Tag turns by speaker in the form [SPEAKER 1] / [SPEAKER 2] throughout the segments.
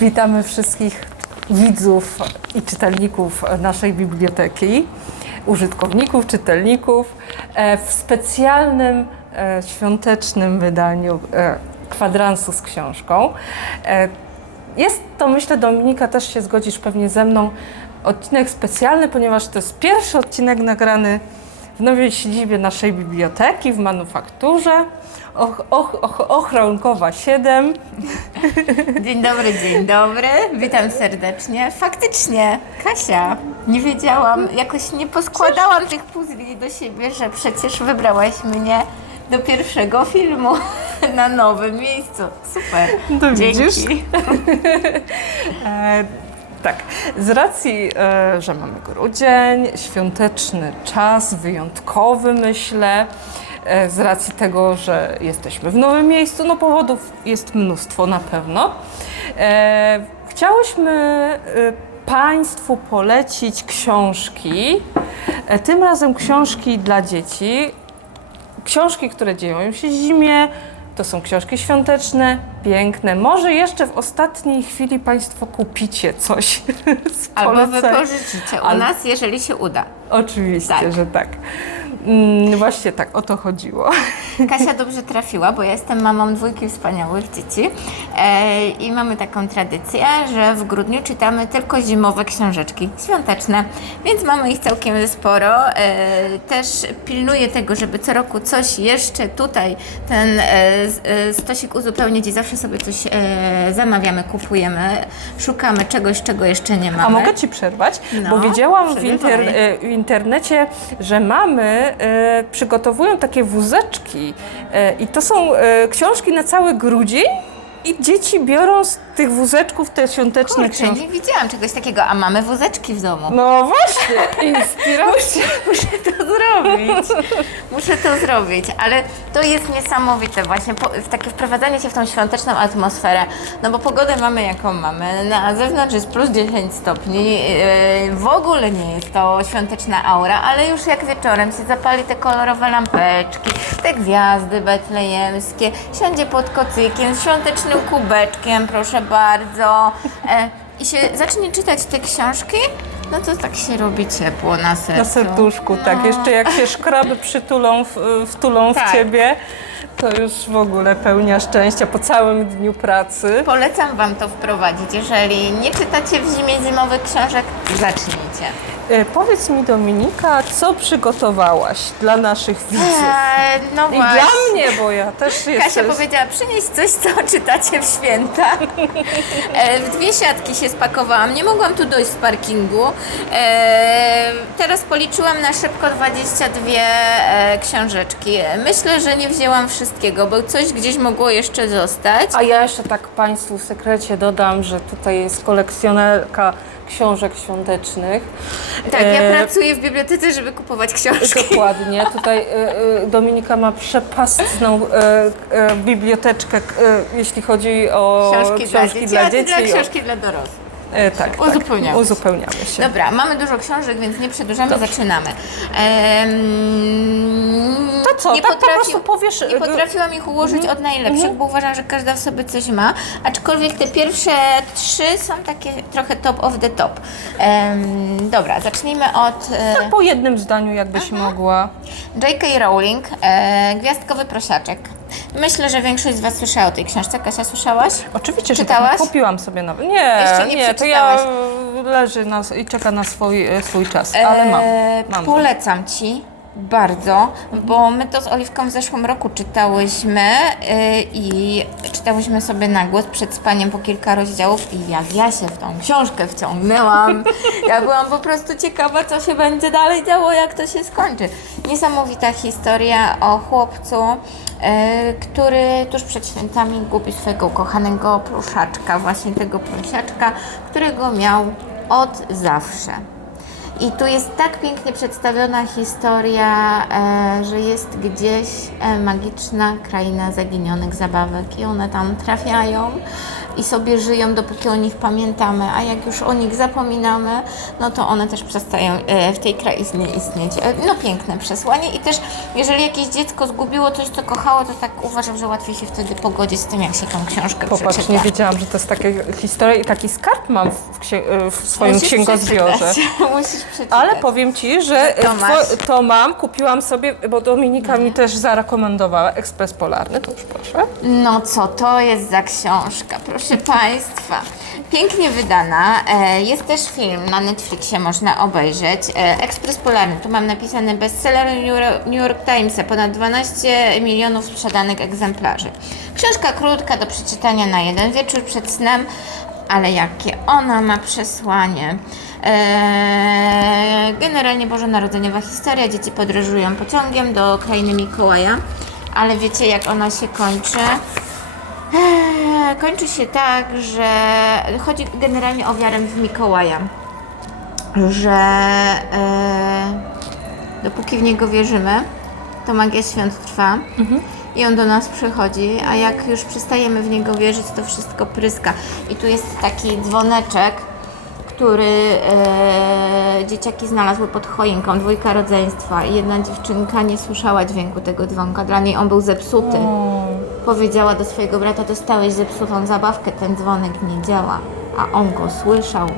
[SPEAKER 1] Witamy wszystkich widzów i czytelników naszej biblioteki, użytkowników, czytelników e, w specjalnym e, świątecznym wydaniu e, kwadransu z książką. Jest to, myślę, Dominika, też się zgodzisz pewnie ze mną, odcinek specjalny, ponieważ to jest pierwszy odcinek nagrany w nowej siedzibie naszej biblioteki w manufakturze. Och, och, och, Ochronkowa 7.
[SPEAKER 2] Dzień dobry, dzień dobry. Witam serdecznie. Faktycznie, Kasia, nie wiedziałam, jakoś nie poskładałam tych puzli do siebie, że przecież wybrałaś mnie do pierwszego filmu na nowym miejscu. Super.
[SPEAKER 1] No widzisz?
[SPEAKER 2] Dzięki.
[SPEAKER 1] Tak, z racji, e, że mamy grudzień, świąteczny czas, wyjątkowy myślę, e, z racji tego, że jesteśmy w nowym miejscu, no powodów jest mnóstwo na pewno. E, chciałyśmy Państwu polecić książki, tym razem książki dla dzieci, książki, które dzieją się zimie, to są książki świąteczne, piękne. Może jeszcze w ostatniej chwili Państwo kupicie coś z
[SPEAKER 2] Albo
[SPEAKER 1] poleceń.
[SPEAKER 2] wypożyczycie u
[SPEAKER 1] Al-
[SPEAKER 2] nas, jeżeli się uda.
[SPEAKER 1] Oczywiście,
[SPEAKER 2] Tak.
[SPEAKER 1] że tak. Mm, właśnie tak, o to chodziło.
[SPEAKER 2] Kasia dobrze trafiła, bo ja jestem mamą dwójki wspaniałych dzieci e, i mamy taką tradycję, że w grudniu czytamy tylko zimowe książeczki świąteczne, więc mamy ich całkiem sporo. E, też pilnuję tego, żeby co roku coś jeszcze tutaj ten e, e, stosik uzupełnić i zawsze sobie coś e, zamawiamy, kupujemy, szukamy czegoś, czego jeszcze nie mamy.
[SPEAKER 1] A mogę Ci przerwać?
[SPEAKER 2] No,
[SPEAKER 1] Bo widziałam w, inter, e, w internecie, że mamy e, przygotowują takie wózeczki. E, i to są e, książki na cały grudzień i dzieci biorą z tych wózeczków te świąteczne
[SPEAKER 2] Kurczę,
[SPEAKER 1] książki.
[SPEAKER 2] nie widziałam czegoś takiego, a mamy wózeczki w domu.
[SPEAKER 1] No właśnie, inspiracja.
[SPEAKER 2] Muszę to zrobić. Muszę to zrobić, ale to jest niesamowite właśnie, po, takie wprowadzanie się w tą świąteczną atmosferę, no bo pogodę mamy jaką mamy, na zewnątrz jest plus 10 stopni, yy, w ogóle nie jest to świąteczna aura, ale już jak wieczorem się zapali te kolorowe lampeczki, te gwiazdy betlejemskie, siądzie pod kocykiem z świątecznym kubeczkiem, proszę bardzo, e, i się zacznie czytać te książki, no to tak się robi ciepło na sercu.
[SPEAKER 1] Na serduszku, tak. Jeszcze jak się szkraby przytulą, w, wtulą
[SPEAKER 2] Tak.
[SPEAKER 1] w ciebie, to już w ogóle pełnia szczęścia po całym dniu pracy.
[SPEAKER 2] Polecam Wam to wprowadzić. Jeżeli nie czytacie w zimie zimowych książek, zacznijcie.
[SPEAKER 1] E, powiedz mi Dominika, co przygotowałaś dla naszych widzów?
[SPEAKER 2] Eee, no
[SPEAKER 1] I
[SPEAKER 2] właśnie.
[SPEAKER 1] dla mnie, bo ja też
[SPEAKER 2] Kasia
[SPEAKER 1] jestem...
[SPEAKER 2] powiedziała, przynieś coś, co czytacie w święta. E, w dwie siatki się spakowałam, nie mogłam tu dojść z parkingu. E, teraz policzyłam na szybko 22 e, książeczki. Myślę, że nie wzięłam wszystkiego, bo coś gdzieś mogło jeszcze zostać.
[SPEAKER 1] A ja jeszcze tak Państwu w sekrecie dodam, że tutaj jest kolekcjonerka książek świątecznych.
[SPEAKER 2] Tak, ja
[SPEAKER 1] E,
[SPEAKER 2] pracuję w bibliotece, żeby kupować książki.
[SPEAKER 1] Dokładnie. Tutaj e, e, Dominika ma przepastną biblioteczkę, jeśli chodzi o
[SPEAKER 2] Książki, dla dzieci,
[SPEAKER 1] dla dzieci.
[SPEAKER 2] dla
[SPEAKER 1] o-
[SPEAKER 2] książki dla dorosłych.
[SPEAKER 1] E, tak, tak.
[SPEAKER 2] Uzupełniamy się.
[SPEAKER 1] Uzupełniamy się.
[SPEAKER 2] Dobra, mamy dużo książek, więc nie przedłużamy, zaczynamy. Em,
[SPEAKER 1] To co,
[SPEAKER 2] nie
[SPEAKER 1] tak po
[SPEAKER 2] potrafi-
[SPEAKER 1] prostu powiesz,
[SPEAKER 2] Nie
[SPEAKER 1] y,
[SPEAKER 2] potrafiłam ich ułożyć od najlepszych, bo uważam, że każda w sobie coś ma, aczkolwiek te pierwsze trzy są takie trochę top of the top. Em, dobra, zacznijmy od e,
[SPEAKER 1] Tak po jednym zdaniu, jakbyś mogła.
[SPEAKER 2] J.K. Rowling, e, Gwiazdkowy Prosiaczek. Myślę, że większość z Was słyszała o tej książce. Kasia, słyszałaś?
[SPEAKER 1] Oczywiście, że
[SPEAKER 2] Czytałaś?
[SPEAKER 1] tak. Kupiłam sobie nawet. Nie,
[SPEAKER 2] Jeszcze nie
[SPEAKER 1] nie, to ja
[SPEAKER 2] przeczytałaś.
[SPEAKER 1] e, leży na, i czeka na swój, e, swój czas, ale mam.
[SPEAKER 2] Eee,
[SPEAKER 1] mam.
[SPEAKER 2] Polecam Ci bardzo, bo my to z Oliwką w zeszłym roku czytałyśmy yy, i czytałyśmy sobie na głos przed spaniem po kilka rozdziałów i jak ja się w tą książkę wciągnęłam, ja byłam po prostu ciekawa, co się będzie dalej działo, jak to się skończy. Niesamowita historia o chłopcu, yy, który tuż przed świętami gubi swojego ukochanego pluszaczka, właśnie tego plusiaczka, którego miał od zawsze. I tu jest tak pięknie przedstawiona historia, e, że jest gdzieś e, magiczna kraina zaginionych zabawek i one tam trafiają i sobie żyją, dopóki o nich pamiętamy, a jak już o nich zapominamy, no to one też przestają e, w tej krainie istnieć. E, no piękne przesłanie i też jeżeli jakieś dziecko zgubiło coś, co kochało, to tak uważam, że łatwiej się wtedy pogodzić z tym, jak się tą książkę
[SPEAKER 1] Popatrz,
[SPEAKER 2] przeczyta.
[SPEAKER 1] nie wiedziałam, że to jest taka historia i taki skarb mam w, księ- w swoim
[SPEAKER 2] Musisz
[SPEAKER 1] księgozbiorze.
[SPEAKER 2] przeczytać. Musisz przeczytać.
[SPEAKER 1] Ale powiem Ci, że
[SPEAKER 2] To
[SPEAKER 1] to mam, kupiłam sobie, bo Dominika mi też zarekomendowała Ekspres Polarny, to już proszę.
[SPEAKER 2] No co to jest za książka, proszę Państwa. Pięknie wydana. E, Jest też film na Netflixie, można obejrzeć. E, Ekspres Polarny, tu mam napisane bestseller New York- Timesa, ponad 12 milionów sprzedanych egzemplarzy. Książka krótka do przeczytania na jeden wieczór przed snem, ale jakie ona ma przesłanie. Eee, generalnie bożonarodzeniowa historia, dzieci podróżują pociągiem do krainy Mikołaja, ale wiecie jak ona się kończy? Eee, kończy się tak, że chodzi generalnie o wiarę w Mikołaja, że eee, dopóki w niego wierzymy, to magia świąt trwa i on do nas przychodzi, a jak już przestajemy w niego wierzyć, to wszystko pryska. I tu jest taki dzwoneczek, który e, dzieciaki znalazły pod choinką, dwójka rodzeństwa i jedna dziewczynka nie słyszała dźwięku tego dzwonka, dla niej on był zepsuty. Powiedziała do swojego brata, dostałeś zepsutą zabawkę, ten dzwonek nie działa, a on go słyszał.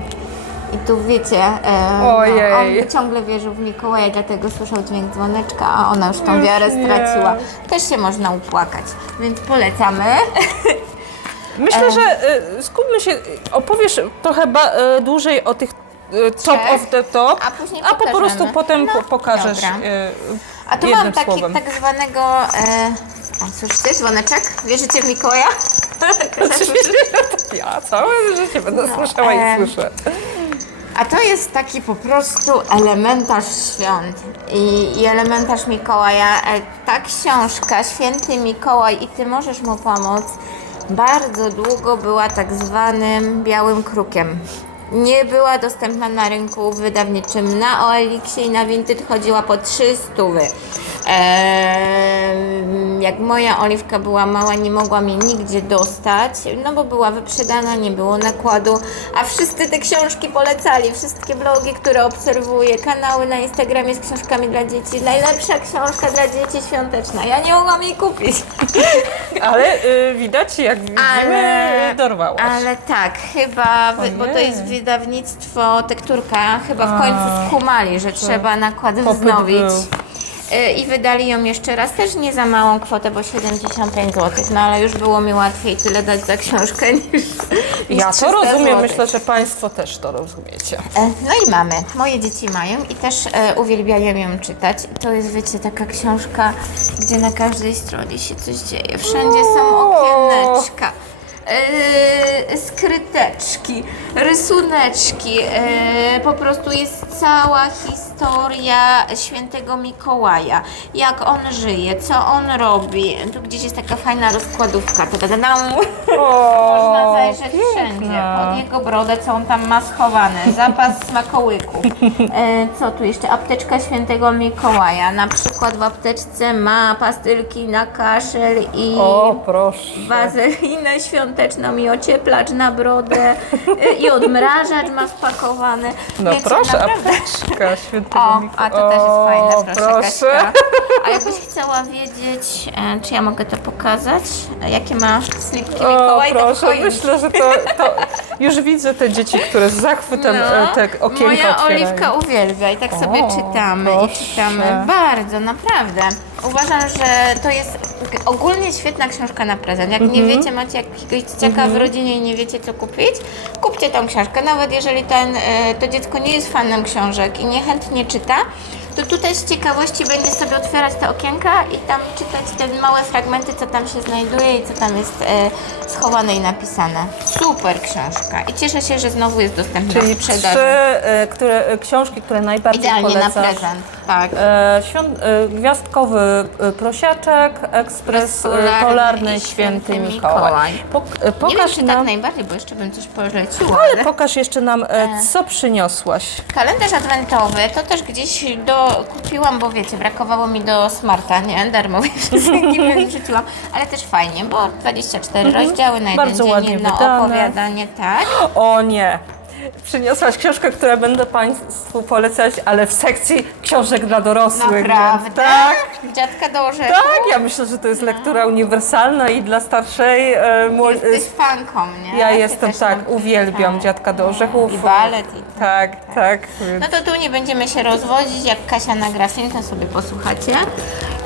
[SPEAKER 2] I tu wiecie, e,
[SPEAKER 1] Ojej.
[SPEAKER 2] no, on ciągle wierzył w Mikołaja, dlatego słyszał dźwięk dzwoneczka, a ona już tą
[SPEAKER 1] Już
[SPEAKER 2] wiarę
[SPEAKER 1] nie.
[SPEAKER 2] straciła. Też się można upłakać, więc polecamy.
[SPEAKER 1] Myślę, że y, skupmy się, opowiesz trochę ba, y, dłużej o tych y, top
[SPEAKER 2] Trzech,
[SPEAKER 1] of the top,
[SPEAKER 2] a później
[SPEAKER 1] po
[SPEAKER 2] pokażemy.
[SPEAKER 1] prostu potem
[SPEAKER 2] No,
[SPEAKER 1] po, pokażesz
[SPEAKER 2] dobra.
[SPEAKER 1] y,
[SPEAKER 2] A tu
[SPEAKER 1] jednym
[SPEAKER 2] mam taki
[SPEAKER 1] słowem.
[SPEAKER 2] tak zwanego. E, o, słyszycie dzwoneczek? Wierzycie w Mikołaja? Słyszysz?
[SPEAKER 1] Ja całe życie będę
[SPEAKER 2] No,
[SPEAKER 1] słyszała
[SPEAKER 2] e,
[SPEAKER 1] i słyszę.
[SPEAKER 2] A to jest taki po prostu elementarz świąt i, i elementarz Mikołaja. E, Ta książka, Święty Mikołaj i Ty możesz mu pomóc, bardzo długo była tak zwanym białym krukiem. Nie była dostępna na rynku wydawniczym. Na OLX i na Vinted chodziła po 300. Jak moja oliwka była mała, nie mogłam jej nigdzie dostać, no bo była wyprzedana, nie było nakładu, a wszyscy te książki polecali, wszystkie blogi, które obserwuję, kanały na Instagramie z książkami dla dzieci, najlepsza książka dla dzieci świąteczna. Ja nie mogłam jej kupić.
[SPEAKER 1] Ale y, widać, jak widzimy, dorwałaś.
[SPEAKER 2] Ale tak, chyba, bo to jest wydawnictwo Tekturka, chyba w końcu skumali, że trzeba nakład wznowić.
[SPEAKER 1] był.
[SPEAKER 2] Y, I wydali ją jeszcze raz, też nie za małą kwotę, bo 75 zł, no ale już było mi łatwiej tyle dać za książkę niż,
[SPEAKER 1] Ja
[SPEAKER 2] 300
[SPEAKER 1] to rozumiem,
[SPEAKER 2] złotych.
[SPEAKER 1] myślę, że Państwo też to rozumiecie.
[SPEAKER 2] E, No i mamy. Moje dzieci mają i też e, uwielbiają ją czytać. To jest, wiecie, taka książka, gdzie na każdej stronie się coś dzieje. Wszędzie są okieneczka. E, skryteczki, rysuneczki, e, po prostu jest cała historia świętego Mikołaja, jak on żyje, co on robi. Tu gdzieś jest taka fajna rozkładówka. Ta-da-da-dam. Można zajrzeć wszędzie.
[SPEAKER 1] piękna.
[SPEAKER 2] Pod jego brodę, co on tam ma schowane. Zapas smakołyków. E, co tu jeszcze? Apteczka świętego Mikołaja. Na przykład w apteczce ma pastylki na kaszel i
[SPEAKER 1] O, proszę.
[SPEAKER 2] wazelinę świąteczną i ocieplacz na brodę e, i odmrażacz ma wpakowany.
[SPEAKER 1] No
[SPEAKER 2] Wiecie,
[SPEAKER 1] proszę,
[SPEAKER 2] naprawdę-
[SPEAKER 1] apteczka świętego
[SPEAKER 2] o, a to też jest fajne, proszę,
[SPEAKER 1] proszę.
[SPEAKER 2] Kaśka. A jakbyś chciała wiedzieć, e, czy ja mogę to pokazać, e, jakie ma slipki
[SPEAKER 1] O,
[SPEAKER 2] Mikołaj, to
[SPEAKER 1] proszę,
[SPEAKER 2] wchodzi.
[SPEAKER 1] myślę, że to, to... Już widzę te dzieci, które z zachwytem e, te okienka
[SPEAKER 2] No, moja
[SPEAKER 1] otwierają.
[SPEAKER 2] Oliwka uwielbia i tak sobie
[SPEAKER 1] O,
[SPEAKER 2] czytamy i
[SPEAKER 1] proszę.
[SPEAKER 2] czytamy. Bardzo, naprawdę. Uważam, że to jest ogólnie świetna książka na prezent. Jak
[SPEAKER 1] Mhm.
[SPEAKER 2] nie wiecie, macie jakiegoś dzieciaka w rodzinie i nie wiecie co kupić, kupcie tą książkę. Nawet jeżeli ten, e, to dziecko nie jest fanem książek i niechętnie czyta, to tutaj z ciekawości będzie sobie otwierać te okienka i tam czytać te małe fragmenty, co tam się znajduje i co tam jest e, schowane i napisane. Super książka i cieszę się, że znowu jest dostępna
[SPEAKER 1] Czyli
[SPEAKER 2] w sprzedaży.
[SPEAKER 1] trzy e, które, e, książki, które najbardziej
[SPEAKER 2] Idealnie na
[SPEAKER 1] polecasz.
[SPEAKER 2] prezent. Tak.
[SPEAKER 1] E, świąt, e, gwiazdkowy e, prosiaczek, ekspres e,
[SPEAKER 2] Polarny
[SPEAKER 1] polarny
[SPEAKER 2] i
[SPEAKER 1] święty
[SPEAKER 2] Święty
[SPEAKER 1] Mikołaj.
[SPEAKER 2] Mikołaj.
[SPEAKER 1] Pok, e,
[SPEAKER 2] Nie wiem,
[SPEAKER 1] pokaż
[SPEAKER 2] czy
[SPEAKER 1] nam,
[SPEAKER 2] tak najbardziej, bo jeszcze bym coś poleciła.
[SPEAKER 1] ale pokaż jeszcze nam, e, co przyniosłaś.
[SPEAKER 2] Kalendarz adwentowy to też gdzieś do, kupiłam, bo wiecie, brakowało mi do smarta, nie? Darmowy wszystkim nie wrzuciłam, ale też fajnie, bo 24 rozdziały na jeden
[SPEAKER 1] Bardzo
[SPEAKER 2] dzień,
[SPEAKER 1] ładnie
[SPEAKER 2] jedno
[SPEAKER 1] wydane.
[SPEAKER 2] opowiadanie, tak.
[SPEAKER 1] O nie! Przyniosłaś książkę, którą będę Państwu polecać, ale w sekcji książek dla dorosłych.
[SPEAKER 2] Naprawdę?
[SPEAKER 1] Więc, tak,
[SPEAKER 2] Dziadka do orzechu?
[SPEAKER 1] tak, ja myślę, że to jest lektura uniwersalna i dla starszej e.
[SPEAKER 2] Jesteś fanką, nie?
[SPEAKER 1] Ja
[SPEAKER 2] Ty
[SPEAKER 1] jestem tak, uwielbiam
[SPEAKER 2] tak.
[SPEAKER 1] Dziadka do Orzechów.
[SPEAKER 2] I balet. I...
[SPEAKER 1] Tak, tak.
[SPEAKER 2] No to tu nie będziemy się rozwodzić, jak Kasia nagra film, to sobie posłuchacie.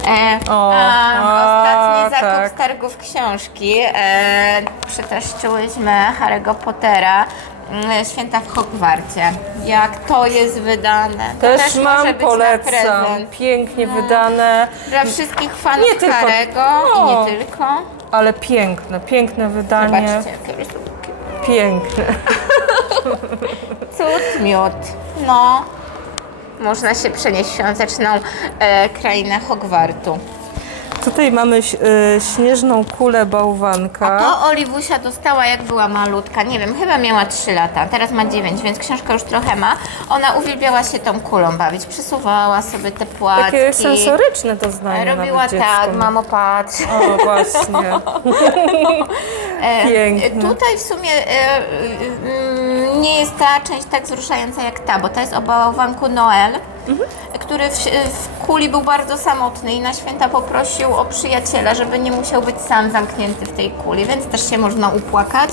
[SPEAKER 2] E,
[SPEAKER 1] O,
[SPEAKER 2] a,
[SPEAKER 1] a,
[SPEAKER 2] ostatni zakup
[SPEAKER 1] tak.
[SPEAKER 2] z targów książki. E, przetraszczyłyśmy Harry'ego Pottera. Mm, Święta w Hogwarcie. Jak to jest wydane. To
[SPEAKER 1] Też,
[SPEAKER 2] może
[SPEAKER 1] mam,
[SPEAKER 2] być na
[SPEAKER 1] polecam.
[SPEAKER 2] prezent.
[SPEAKER 1] Pięknie wydane,
[SPEAKER 2] Dla wszystkich fanów
[SPEAKER 1] Nie tylko-
[SPEAKER 2] Harry'ego
[SPEAKER 1] No.
[SPEAKER 2] i nie tylko.
[SPEAKER 1] ale piękne, piękne wydanie.
[SPEAKER 2] Zobaczcie, jakie rysunki.
[SPEAKER 1] Piękne.
[SPEAKER 2] Cud, miód. No, można się przenieść w świąteczną e, krainę Hogwartu.
[SPEAKER 1] Tutaj mamy y, śnieżną kulę bałwanka.
[SPEAKER 2] To Oliwusia dostała jak była malutka, nie wiem, chyba miała 3 lata, teraz ma 9, więc książka już trochę ma. Ona uwielbiała się tą kulą bawić, przesuwała sobie te płatki.
[SPEAKER 1] Takie sensoryczne doznanie
[SPEAKER 2] Robiła
[SPEAKER 1] nawet dziecko.
[SPEAKER 2] tak, mamo patrz.
[SPEAKER 1] O, właśnie.
[SPEAKER 2] E,
[SPEAKER 1] Piękne.
[SPEAKER 2] Tutaj w sumie e, e, mm, nie jest ta część tak wzruszająca jak ta, bo to jest o bałwanku Noel,
[SPEAKER 1] Mhm.
[SPEAKER 2] który w, w kuli był bardzo samotny i na święta poprosił o przyjaciela, żeby nie musiał być sam zamknięty w tej kuli, więc też się można upłakać.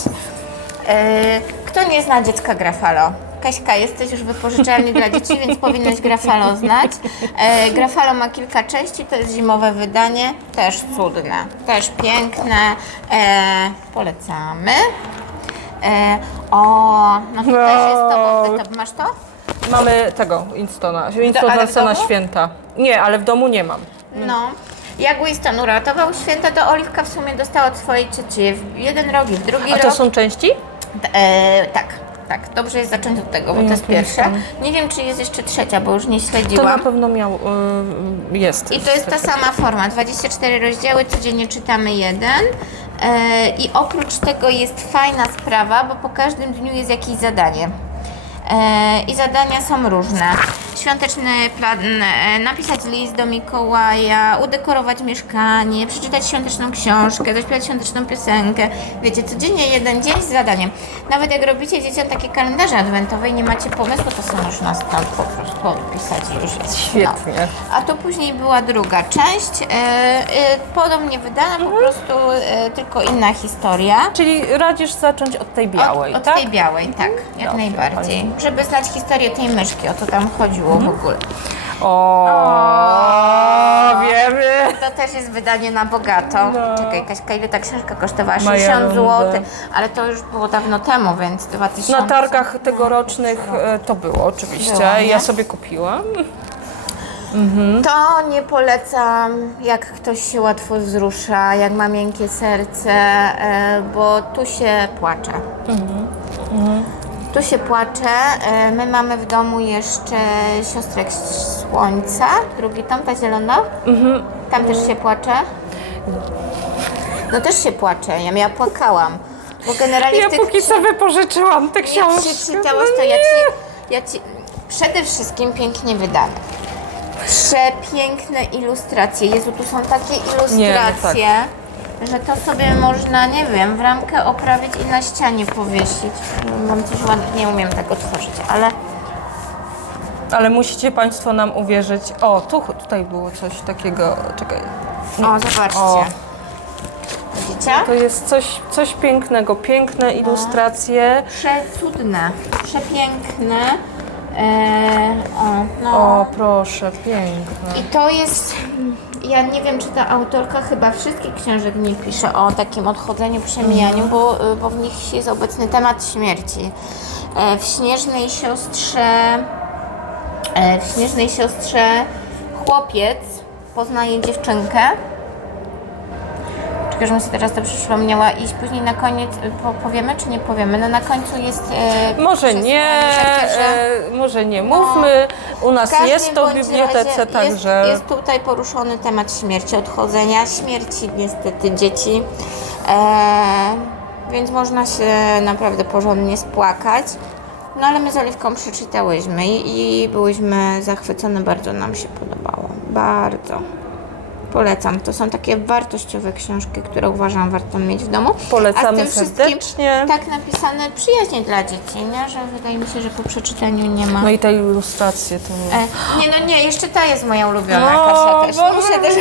[SPEAKER 2] E, Kto nie zna dziecka Grafalo? Kaśka, jesteś już wypożyczalni dla dzieci, więc powinnaś Grafalo znać. E, Grafalo ma kilka części, to jest zimowe wydanie, też cudne, też piękne. E, polecamy. E, o, no to też jest to masz to?
[SPEAKER 1] Mamy tego Winstona. Winston
[SPEAKER 2] ale w
[SPEAKER 1] Johnsona
[SPEAKER 2] domu?
[SPEAKER 1] święta. Nie, ale w domu nie mam.
[SPEAKER 2] No. Jak Winston uratował święta, to Oliwka w sumie dostała od swojej cioci w jeden rok i w drugi
[SPEAKER 1] A
[SPEAKER 2] rok.
[SPEAKER 1] to są części?
[SPEAKER 2] E, tak, tak. Dobrze jest zacząć od tego, bo to jest pierwsza. Nie wiem, czy jest jeszcze trzecia, bo już nie
[SPEAKER 1] To na
[SPEAKER 2] śledziłam.
[SPEAKER 1] pewno miał, y, jest.
[SPEAKER 2] I to jest ta sama forma. 24 rozdziały, codziennie czytamy jeden. E, I oprócz tego jest fajna sprawa, bo po każdym dniu jest jakieś zadanie. E, I zadania są różne. Świąteczny plan, e, napisać list do Mikołaja, udekorować mieszkanie, przeczytać świąteczną książkę, zaśpiewać świąteczną piosenkę. Wiecie, codziennie jeden dzień z zadaniem. Nawet jak robicie dzieciom takie kalendarze adwentowe i nie macie pomysłu, to sobie można stąd po prostu odpisać i już jest.
[SPEAKER 1] Świetnie.
[SPEAKER 2] No. A to później była druga część, e, e, podobnie wydana,
[SPEAKER 1] Mhm.
[SPEAKER 2] po prostu e, tylko inna historia.
[SPEAKER 1] Czyli radzisz zacząć od tej białej,
[SPEAKER 2] od, od
[SPEAKER 1] tak?
[SPEAKER 2] tej białej, tak, jak
[SPEAKER 1] Dobrze,
[SPEAKER 2] najbardziej. Żeby znać historię tej myszki, o to tam chodziło
[SPEAKER 1] Mhm.
[SPEAKER 2] w ogóle.
[SPEAKER 1] O, wiemy.
[SPEAKER 2] To też jest wydanie na bogato.
[SPEAKER 1] No.
[SPEAKER 2] Czekaj, Kaśka, ile ta książka kosztowała?
[SPEAKER 1] Maja
[SPEAKER 2] 60 zł, ale to już było dawno temu, więc 2000.
[SPEAKER 1] Na targach tegorocznych e, to było oczywiście.
[SPEAKER 2] Było, nie?
[SPEAKER 1] ja sobie kupiłam.
[SPEAKER 2] To nie polecam, jak ktoś się łatwo wzrusza, jak ma miękkie serce, e, bo tu się płacze. Tu się płacze. E, My mamy w domu jeszcze siostrek słońca, drugi tom, ta zielona. Tam też się płacze. No też się płacze, ja, ja płakałam. Bo generalnie
[SPEAKER 1] Ja
[SPEAKER 2] w tych
[SPEAKER 1] póki co wypożyczyłam te
[SPEAKER 2] jak
[SPEAKER 1] książki.
[SPEAKER 2] się czytałaś, to ja ci, ja ci... Przede wszystkim pięknie wydane. Przepiękne ilustracje. Jezu, tu są takie ilustracje, że to sobie można, nie wiem, w ramkę oprawić i na ścianie powiesić. Mam coś ładnie, nie umiem tego tworzyć, ale
[SPEAKER 1] Ale musicie Państwo nam uwierzyć. O, tu, tutaj było coś takiego. Czekaj.
[SPEAKER 2] o, zobaczcie.
[SPEAKER 1] O.
[SPEAKER 2] Widzicie?
[SPEAKER 1] To jest coś, coś pięknego, piękne ilustracje.
[SPEAKER 2] Przecudne, przepiękne. Eee, o, no.
[SPEAKER 1] O, proszę, piękne.
[SPEAKER 2] I to jest, ja nie wiem, czy ta autorka chyba wszystkich książek nie pisze o takim odchodzeniu, przemijaniu, bo, y, bo w nich jest obecny temat śmierci. E, W Śnieżnej Siostrze, e, w Śnieżnej Siostrze chłopiec poznaje dziewczynkę. Że mi się teraz to przypomniała. Iść później na koniec, y, po, powiemy czy nie powiemy? No na końcu jest... e,
[SPEAKER 1] Może nie, e, może nie mówmy. U nas jest to w bibliotece,
[SPEAKER 2] razie
[SPEAKER 1] także
[SPEAKER 2] Jest, jest tutaj poruszony temat śmierci, odchodzenia, śmierci niestety dzieci. E, więc można się naprawdę porządnie spłakać. No ale my z Oliwką przeczytałyśmy i, i byłyśmy zachwycone, bardzo nam się podobało. Bardzo. Polecam. To są takie wartościowe książki, które uważam warto mieć w domu. A z
[SPEAKER 1] polecamy
[SPEAKER 2] tym wszystkim
[SPEAKER 1] serdecznie.
[SPEAKER 2] Tak napisane przyjaźnie dla dzieci, nie? że wydaje mi się, że po przeczytaniu nie ma.
[SPEAKER 1] No i te ilustracje to...
[SPEAKER 2] E, nie, no nie, jeszcze ta jest moja ulubiona,
[SPEAKER 1] No,
[SPEAKER 2] Kasia też.
[SPEAKER 1] bo-
[SPEAKER 2] Muszę też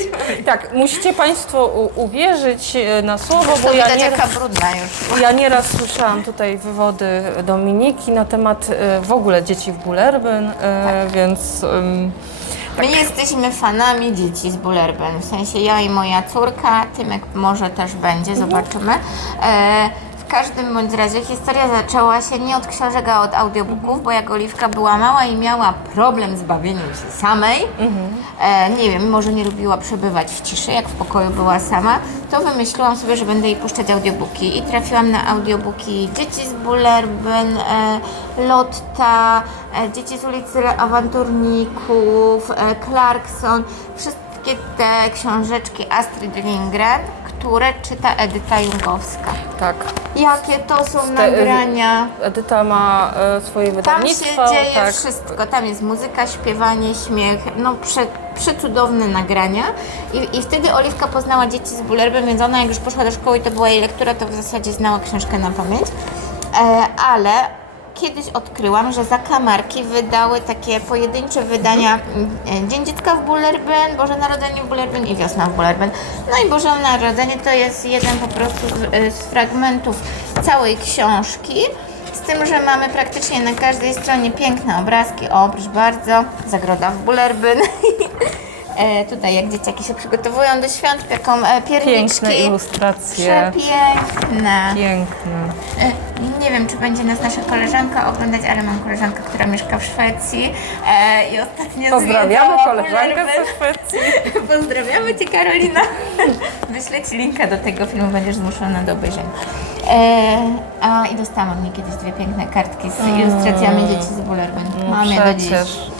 [SPEAKER 1] Tak, musicie Państwo uwierzyć e, na słowo, bo ja nie,
[SPEAKER 2] brudna już.
[SPEAKER 1] ja nieraz słyszałam tutaj wywody Dominiki na temat e, w ogóle dzieci w Bullerbyn, e,
[SPEAKER 2] Tak.
[SPEAKER 1] więc...
[SPEAKER 2] My jesteśmy fanami dzieci z Bullerbyn, w sensie ja i moja córka, Tymek może też będzie, zobaczymy. E, w każdym bądź razie historia zaczęła się nie od książek, a od audiobooków, bo jak Oliwka była mała i miała problem z bawieniem się samej, e, nie wiem, może nie lubiła przebywać w ciszy, jak w pokoju była sama, to wymyśliłam sobie, że będę jej puszczać audiobooki. I trafiłam na audiobooki Dzieci z Bullerbyn, e, Lotta, e, Dzieci z ulicy Awanturników, e, Clarkson, wszystkie te książeczki Astrid Lindgren, które czyta Edyta Jungowska.
[SPEAKER 1] tak,
[SPEAKER 2] Jakie to są
[SPEAKER 1] Te-
[SPEAKER 2] nagrania?
[SPEAKER 1] Edyta ma e, swoje
[SPEAKER 2] Tam się
[SPEAKER 1] wydawnictwo.
[SPEAKER 2] dzieje
[SPEAKER 1] tak.
[SPEAKER 2] wszystko. Tam jest muzyka, śpiewanie, śmiech, no prze, przecudowne nagrania. I, I wtedy Oliwka poznała dzieci z Bullerbyn, więc ona jak już poszła do szkoły i to była jej lektura, to w zasadzie znała książkę na pamięć. E, ale kiedyś odkryłam, że zakamarki wydały takie pojedyncze wydania mm, e, Dzień Dziecka w Bullerbyn, Boże Narodzenie w Bullerbyn i Wiosna w Bullerbyn. No i Boże Narodzenie to jest jeden po prostu z, e, z fragmentów całej książki. Z tym, że mamy praktycznie na każdej stronie piękne obrazki. O, proszę bardzo, zagroda w Bullerbyn. e, tutaj jak dzieciaki się przygotowują do świąt, pieką e, pierniczki.
[SPEAKER 1] Piękne ilustracje.
[SPEAKER 2] Przepiękne.
[SPEAKER 1] Piękne.
[SPEAKER 2] Nie wiem, czy będzie nas nasza koleżanka oglądać, ale mam koleżankę, która mieszka w Szwecji e, i ostatnio
[SPEAKER 1] Pozdrawiamy
[SPEAKER 2] zwiedzała
[SPEAKER 1] koleżankę ze Szwecji.
[SPEAKER 2] Pozdrawiamy Cię Karolina. Wyślę Ci linka do tego filmu, będziesz zmuszona do obejrzenia. E, a i dostałam od niej kiedyś dwie piękne kartki z ilustracjami dzieci z Bullerbyn. Mam je do dziś.
[SPEAKER 1] Przecież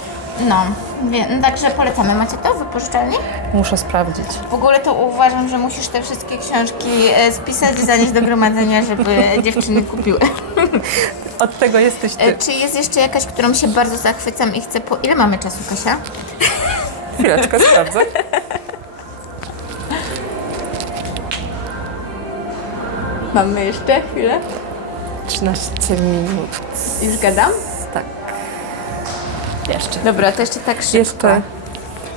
[SPEAKER 2] No, wie, no, także polecamy. Macie to w wypuszczalni?
[SPEAKER 1] muszę sprawdzić.
[SPEAKER 2] W ogóle to uważam, że musisz te wszystkie książki e, spisać i zanieść do gromadzenia, żeby dziewczyny kupiły.
[SPEAKER 1] Od tego jesteś
[SPEAKER 2] E,
[SPEAKER 1] ty.
[SPEAKER 2] czy jest jeszcze jakaś, którą się bardzo zachwycam i chcę po... Ile mamy czasu, Kasia?
[SPEAKER 1] Chwileczkę sprawdzę.
[SPEAKER 2] Mamy jeszcze chwilę.
[SPEAKER 1] 13 minut.
[SPEAKER 2] Już gadam?
[SPEAKER 1] Jeszcze.
[SPEAKER 2] Dobra, to jeszcze tak szybko.
[SPEAKER 1] Jeszcze.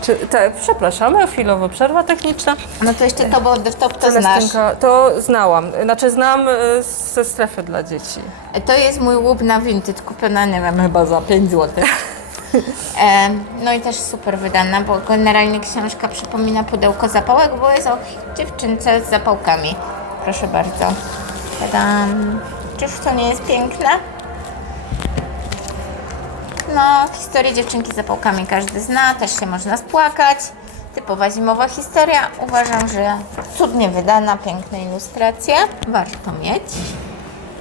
[SPEAKER 1] Czy, te, przepraszamy, chwilowo przerwa techniczna.
[SPEAKER 2] No to jeszcze to, bo to, to znasz.
[SPEAKER 1] To znałam. Znaczy znam y, ze strefy dla dzieci.
[SPEAKER 2] To jest mój łup na Vinted, kupiona, nie wiem, chyba za 5 zł. E, no i też super wydana, bo generalnie książka przypomina pudełko zapałek, bo jest o dziewczynce z zapałkami. Proszę bardzo. Tadam. Czyż to nie jest piękne? No, historię dziewczynki z zapałkami każdy zna, też się można spłakać. Typowa zimowa historia. Uważam, że cudnie wydana, piękne ilustracje. Warto mieć.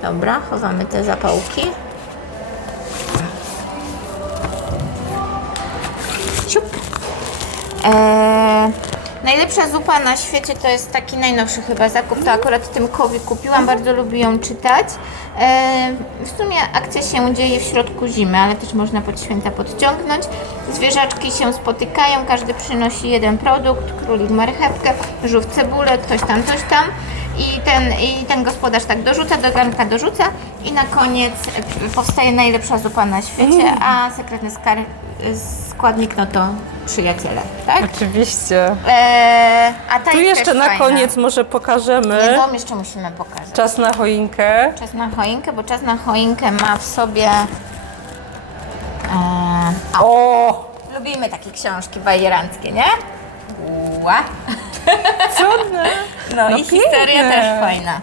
[SPEAKER 2] Dobra, chowamy te zapałki. Najlepsza zupa na świecie to jest taki najnowszy chyba zakup. To akurat Tymkowi kupiłam, bardzo lubi ją czytać. Eee, w sumie akcja się dzieje w środku zimy, ale też można pod święta podciągnąć. Zwierzaczki się spotykają, każdy przynosi jeden produkt, królik marchewkę, żółw cebulę, ktoś tam, coś tam. I ten, I ten gospodarz tak dorzuca, do garnka dorzuca i na koniec e, powstaje najlepsza zupa na świecie, a sekretny skar- składnik no to przyjaciele, tak?
[SPEAKER 1] Oczywiście.
[SPEAKER 2] Eee, a ta
[SPEAKER 1] Tu
[SPEAKER 2] jest
[SPEAKER 1] jeszcze
[SPEAKER 2] też
[SPEAKER 1] na
[SPEAKER 2] fajna.
[SPEAKER 1] koniec może pokażemy
[SPEAKER 2] Nie, dom jeszcze musimy pokazać.
[SPEAKER 1] czas na choinkę.
[SPEAKER 2] Czas na choinkę, bo czas na choinkę ma w sobie... Eee,
[SPEAKER 1] O!
[SPEAKER 2] lubimy takie książki bajeranckie, nie? Ła.
[SPEAKER 1] Cudne.
[SPEAKER 2] No,
[SPEAKER 1] No
[SPEAKER 2] i historia
[SPEAKER 1] piękne.
[SPEAKER 2] też fajna.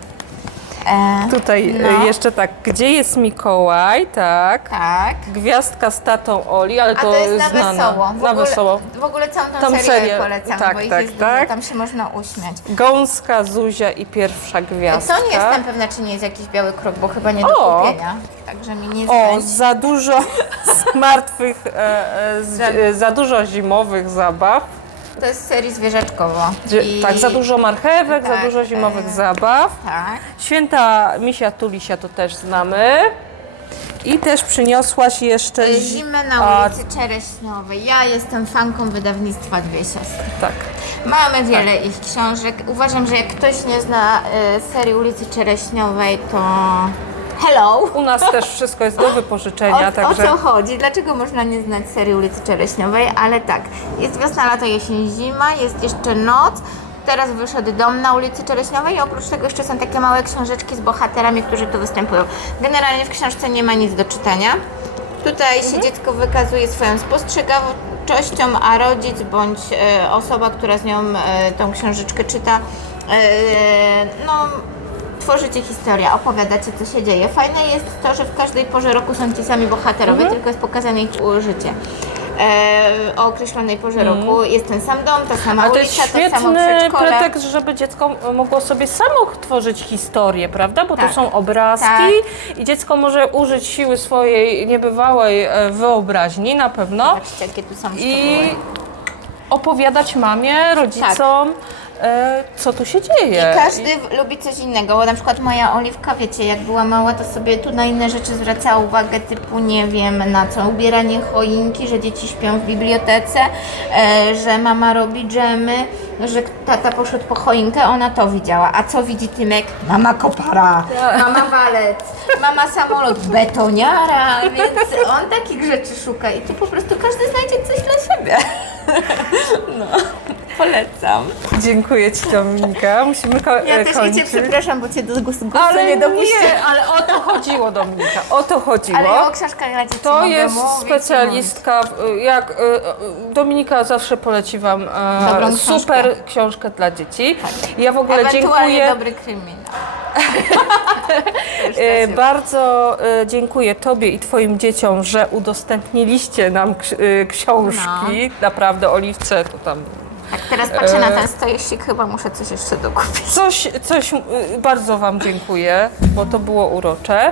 [SPEAKER 2] E,
[SPEAKER 1] Tutaj
[SPEAKER 2] no.
[SPEAKER 1] e, jeszcze tak, gdzie jest Mikołaj, tak.
[SPEAKER 2] Tak.
[SPEAKER 1] Gwiazdka z tatą Oli, ale
[SPEAKER 2] A
[SPEAKER 1] to,
[SPEAKER 2] to jest na wesoło. W
[SPEAKER 1] Na
[SPEAKER 2] ogóle,
[SPEAKER 1] wesoło.
[SPEAKER 2] W ogóle całą tą,
[SPEAKER 1] Tą
[SPEAKER 2] serię,
[SPEAKER 1] serię,
[SPEAKER 2] polecam,
[SPEAKER 1] tak,
[SPEAKER 2] bo ich
[SPEAKER 1] tak,
[SPEAKER 2] jest
[SPEAKER 1] tak.
[SPEAKER 2] dużo, tam się można uśmiać.
[SPEAKER 1] Gąska, Zuzia i pierwsza gwiazdka.
[SPEAKER 2] Co nie jestem pewna, czy nie jest jakiś biały krok, bo chyba nie do
[SPEAKER 1] O!
[SPEAKER 2] kupienia. Także mi nie
[SPEAKER 1] O, za dużo martwych, e, e, z, e, za dużo zimowych zabaw.
[SPEAKER 2] To jest serii zwierzaczkowo. I-
[SPEAKER 1] Tak, za dużo marchewek, za
[SPEAKER 2] Tak,
[SPEAKER 1] dużo zimowych
[SPEAKER 2] e,
[SPEAKER 1] zabaw.
[SPEAKER 2] Tak.
[SPEAKER 1] Święta Misia Tulisia to też znamy. I też przyniosłaś jeszcze... zi-
[SPEAKER 2] Zimę na
[SPEAKER 1] A,
[SPEAKER 2] ulicy Czereśniowej. Ja jestem fanką wydawnictwa Dwie Siostry.
[SPEAKER 1] Tak.
[SPEAKER 2] Mamy wiele ich książek. Uważam, że jak ktoś nie zna y, serii ulicy Czereśniowej, to hello!
[SPEAKER 1] U nas też wszystko jest do wypożyczenia,
[SPEAKER 2] O,
[SPEAKER 1] także...
[SPEAKER 2] o co chodzi? Dlaczego można nie znać serii ulicy Czereśniowej? Ale tak, jest wiosna, lato, jesień, zima, jest jeszcze noc. Teraz wyszedł dom na ulicy Czereśniowej i oprócz tego jeszcze są takie małe książeczki z bohaterami, którzy tu występują. Generalnie w książce nie ma nic do czytania. Tutaj się dziecko wykazuje swoją spostrzegawczością, a rodzic bądź e, osoba, która z nią e, tą książeczkę czyta, e, no tworzycie historię, opowiadacie, co się dzieje. Fajne jest to, że w każdej porze roku są ci sami bohaterowie,
[SPEAKER 1] Mhm.
[SPEAKER 2] tylko jest pokazane ich użycie. E, o określonej porze roku jest ten sam dom, ta sama
[SPEAKER 1] Ale to
[SPEAKER 2] ulica,
[SPEAKER 1] jest
[SPEAKER 2] to samo
[SPEAKER 1] świetny
[SPEAKER 2] przedszkole.
[SPEAKER 1] pretekst, żeby dziecko mogło sobie samo tworzyć historię, prawda? Bo
[SPEAKER 2] Tak.
[SPEAKER 1] to są obrazki i dziecko może użyć siły swojej niebywałej e, wyobraźni na pewno
[SPEAKER 2] Patrzcie, jakie tu są
[SPEAKER 1] i opowiadać mamie, rodzicom, e, co tu się dzieje.
[SPEAKER 2] Każdy w- lubi coś innego, bo na przykład moja Oliwka, wiecie, jak była mała, to sobie tu na inne rzeczy zwracała uwagę, typu nie wiem na co, ubieranie choinki, że dzieci śpią w bibliotece, e, że mama robi dżemy, że tata poszedł po choinkę, ona to widziała. A co widzi Tymek? Mama kopara, mama walec, mama samolot, betoniara, więc on takich rzeczy szuka i tu po prostu każdy znajdzie coś dla siebie. No, polecam.
[SPEAKER 1] Dziękuję Ci Dominika. Musimy ko-
[SPEAKER 2] Ja też i
[SPEAKER 1] kończyć.
[SPEAKER 2] Cię przepraszam, bo Cię do głosu, głosu
[SPEAKER 1] Ale
[SPEAKER 2] nie dopuściłam.
[SPEAKER 1] nie, ale o to chodziło Dominika, o to chodziło.
[SPEAKER 2] Ale ja o książkach dla dzieci
[SPEAKER 1] To
[SPEAKER 2] mogę
[SPEAKER 1] jest
[SPEAKER 2] mówić,
[SPEAKER 1] specjalistka, w- jak e, e, Dominika zawsze poleci Wam e,
[SPEAKER 2] Dobrą książkę. Tak.
[SPEAKER 1] super książkę dla dzieci. Ja w ogóle
[SPEAKER 2] Ewentualnie
[SPEAKER 1] dziękuję,
[SPEAKER 2] dobry kryminał.
[SPEAKER 1] e, bardzo e, dziękuję Tobie i Twoim dzieciom, że udostępniliście nam ks- e, książki. Naprawdę, Oliwce to tam
[SPEAKER 2] Tak, teraz patrzę na
[SPEAKER 1] E.
[SPEAKER 2] ten stojeszcik, chyba muszę coś jeszcze dokupić.
[SPEAKER 1] Coś, coś y, bardzo Wam dziękuję, bo to było urocze.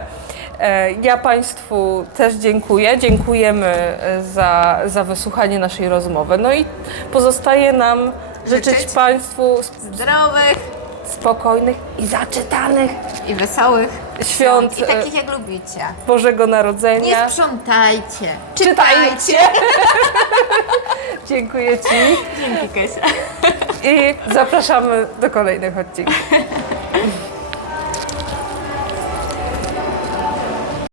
[SPEAKER 1] E, Ja Państwu też dziękuję. Dziękujemy e, za, za wysłuchanie naszej rozmowy. No i pozostaje nam życzyć,
[SPEAKER 2] Życzyć?
[SPEAKER 1] Państwu
[SPEAKER 2] Zdrowych
[SPEAKER 1] spokojnych i zaczytanych
[SPEAKER 2] i wesołych
[SPEAKER 1] świąt
[SPEAKER 2] I
[SPEAKER 1] e,
[SPEAKER 2] takich jak lubicie.
[SPEAKER 1] Bożego
[SPEAKER 2] Nie
[SPEAKER 1] Narodzenia.
[SPEAKER 2] sprzątajcie.
[SPEAKER 1] Czytajcie. Dziękuję Ci
[SPEAKER 2] Dzięki, Kasia.
[SPEAKER 1] i zapraszamy do kolejnych odcinków.